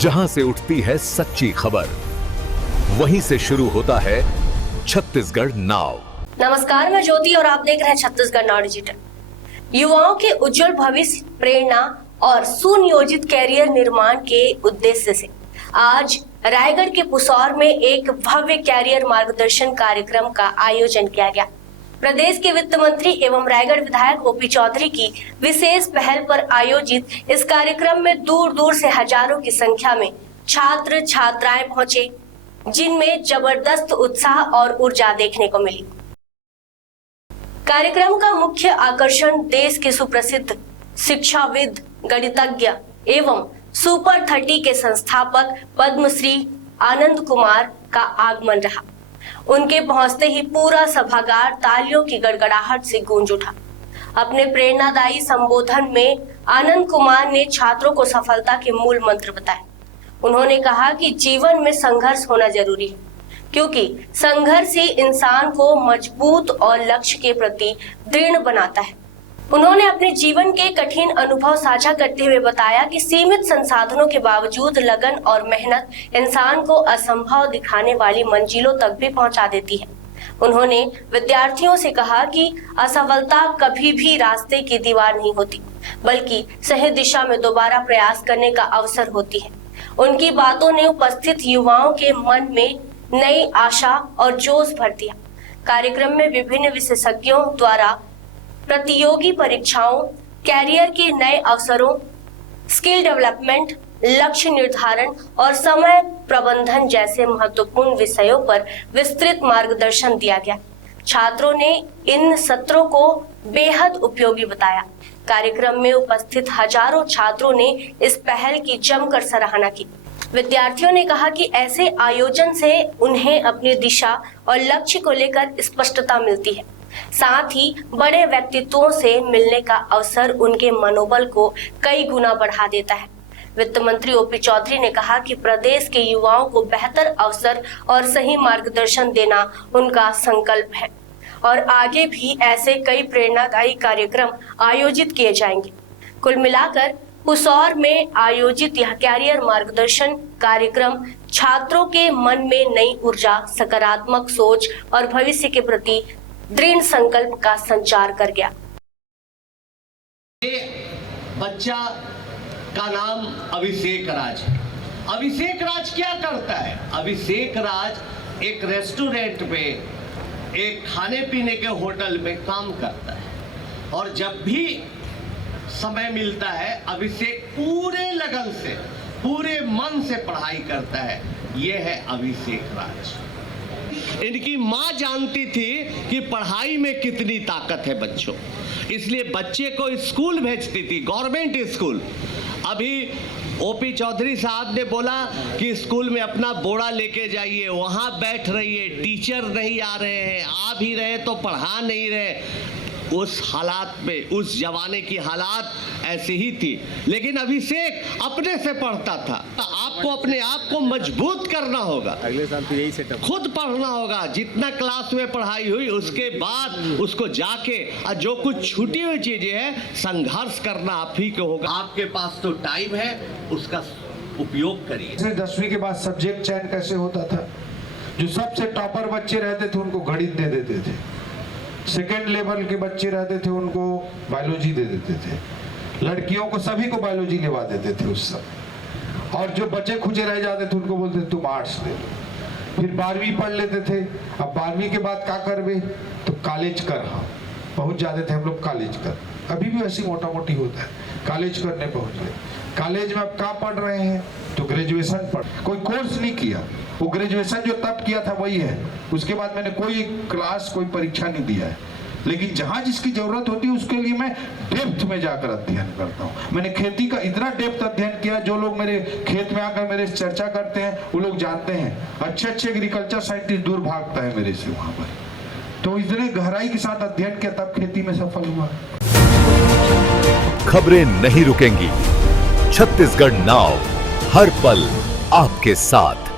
जहां से उठती है सच्ची खबर, वहीं से शुरू होता है छत्तीसगढ़ नाव। नमस्कार, मैं ज्योति और आप देख रहे हैं छत्तीसगढ़ नाव डिजिटल। युवाओं के उज्जवल भविष्य, प्रेरणा और सुनियोजित कैरियर निर्माण के उद्देश्य से आज रायगढ़ के पुसौर में एक भव्य कैरियर मार्गदर्शन कार्यक्रम का आयोजन किया गया। प्रदेश के वित्त मंत्री एवं रायगढ़ विधायक ओपी चौधरी की विशेष पहल पर आयोजित इस कार्यक्रम में दूर दूर से हजारों की संख्या में छात्र छात्राएं पहुंचे, जिनमें जबरदस्त उत्साह और ऊर्जा देखने को मिली। कार्यक्रम का मुख्य आकर्षण देश के सुप्रसिद्ध शिक्षाविद, गणितज्ञ एवं सुपर 30 के संस्थापक पद्मश्री आनंद कुमार का आगमन रहा। उनके पहुंचते ही पूरा सभागार तालियों की गड़गड़ाहट से गूंज उठा। अपने प्रेरणादायी संबोधन में आनंद कुमार ने छात्रों को सफलता के मूल मंत्र बताए। उन्होंने कहा कि जीवन में संघर्ष होना जरूरी है, क्योंकि संघर्ष ही इंसान को मजबूत और लक्ष्य के प्रति दृढ़ बनाता है। उन्होंने अपने जीवन के कठिन अनुभव साझा करते हुए बताया कि सीमित संसाधनों के बावजूद लगन और मेहनत इंसान को असंभव दिखाने वाली मंजिलों तक भी पहुंचा देती है। उन्होंने विद्यार्थियों से कहा कि असफलता कभी भी रास्ते की दीवार नहीं होती, बल्कि सही दिशा में दोबारा प्रयास करने का अवसर होती है। उनकी बातों ने उपस्थित युवाओं के मन में नई आशा और जोश भर दिया। कार्यक्रम में विभिन्न विशेषज्ञों द्वारा प्रतियोगी परीक्षाओं, कैरियर के नए अवसरों, स्किल डेवलपमेंट, लक्ष्य निर्धारण और समय प्रबंधन जैसे महत्वपूर्ण विषयों पर विस्तृत मार्गदर्शन दिया गया। छात्रों ने इन सत्रों को बेहद उपयोगी बताया। कार्यक्रम में उपस्थित हजारों छात्रों ने इस पहल की जमकर सराहना की। विद्यार्थियों ने कहा कि ऐसे आयोजन से उन्हें अपनी दिशा और लक्ष्य को लेकर स्पष्टता मिलती है। साथ ही बड़े व्यक्तित्वों से मिलने का अवसर उनके मनोबल को कई गुना बढ़ा देता है। वित्त मंत्री ओपी चौधरी ने कहा कि प्रदेश के युवाओं को बेहतर अवसर और सही मार्गदर्शन देना उनका संकल्प है और आगे भी ऐसे कई प्रेरणादायी कार्यक्रम आयोजित किए जाएंगे। कुल मिलाकर पुसौर में आयोजित यह कैरियर मार्गदर्शन कार्यक्रम छात्रों के मन में नई ऊर्जा, सकारात्मक सोच और भविष्य के प्रति दृढ़ संकल्प का संचार कर गया। बच्चा का नाम अभिषेक राज है। अभिषेक राज क्या करता है? अभिषेक राज एक रेस्टोरेंट में, एक खाने पीने के होटल में काम करता है और जब भी समय मिलता है अभिषेक पूरे लगन से, पूरे मन से पढ़ाई करता है। यह है अभिषेक राज। इनकी माँ जानती थी कि पढ़ाई में कितनी ताकत है बच्चों, इसलिए बच्चे को स्कूल भेजती थी, गवर्नमेंट स्कूल। अभी ओपी चौधरी साहब ने बोला कि स्कूल में अपना बोरा लेके जाइए, वहां बैठ रहिए, टीचर नहीं आ रहे हैं, आ भी रहे तो पढ़ा नहीं रहे। उस हालात में, उस जमाने की हालात ऐसी ही थी, लेकिन अभिषेक अपने से पढ़ता था। आपको अपने आप को मजबूत करना होगा, अगले साल तो यही सेटअप, खुद पढ़ना होगा। जितना क्लास में पढ़ाई हुई उसके बाद उसको जाके जो कुछ छूटी हुई चीजें हैं संघर्ष करना आप ही को होगा। आपके पास तो टाइम है, उसका उपयोग करिए। 10वीं के बाद सब्जेक्ट चयन कैसे होता था? जो सबसे टॉपर बच्चे रहते थे उनको गणित दे देते थे, सेकेंड लेवल के बच्चे रहते थे उनको बायोलॉजी दे देते थे, लड़कियों को सभी को बायोलॉजी लेवा देते थे उस समय, और जो बच्चे खुजे रह जाते थे उनको बोलते थे तुम आर्ट्स ले लो। फिर 12वीं पढ़ लेते थे। अब 12वीं के बाद क्या करवे? तो कॉलेज कर। हाँ, पहुंच जाते थे हम लोग कॉलेज कर। अभी भी ऐसी मोटा मोटी होता है, कॉलेज करने पहुंच गए। कॉलेज में अब क्या पढ़ रहे हैं? तो ग्रेजुएशन पढ़, कोई कोर्स नहीं किया। वो ग्रेजुएशन जो तब किया था वही है, उसके बाद मैंने कोई क्लास, कोई परीक्षा नहीं दिया है। लेकिन जहां जिसकी जरूरत होती है उसके लिए मैं डेप्थ में जाकर अध्ययन करता हूं। मैंने खेती का इतना डेप्थ अध्ययन किया, जो लोग मेरे खेत में आकर मेरे चर्चा करते हैं वो लोग जानते हैं। अच्छे अच्छे एग्रीकल्चर साइंटिस्ट दूर भागता है मेरे से वहां पर। तो इतने गहराई के साथ अध्ययन किया, तब खेती में सफल हुआ। खबरें नहीं रुकेंगी, छत्तीसगढ़ नाव हर पल आपके साथ।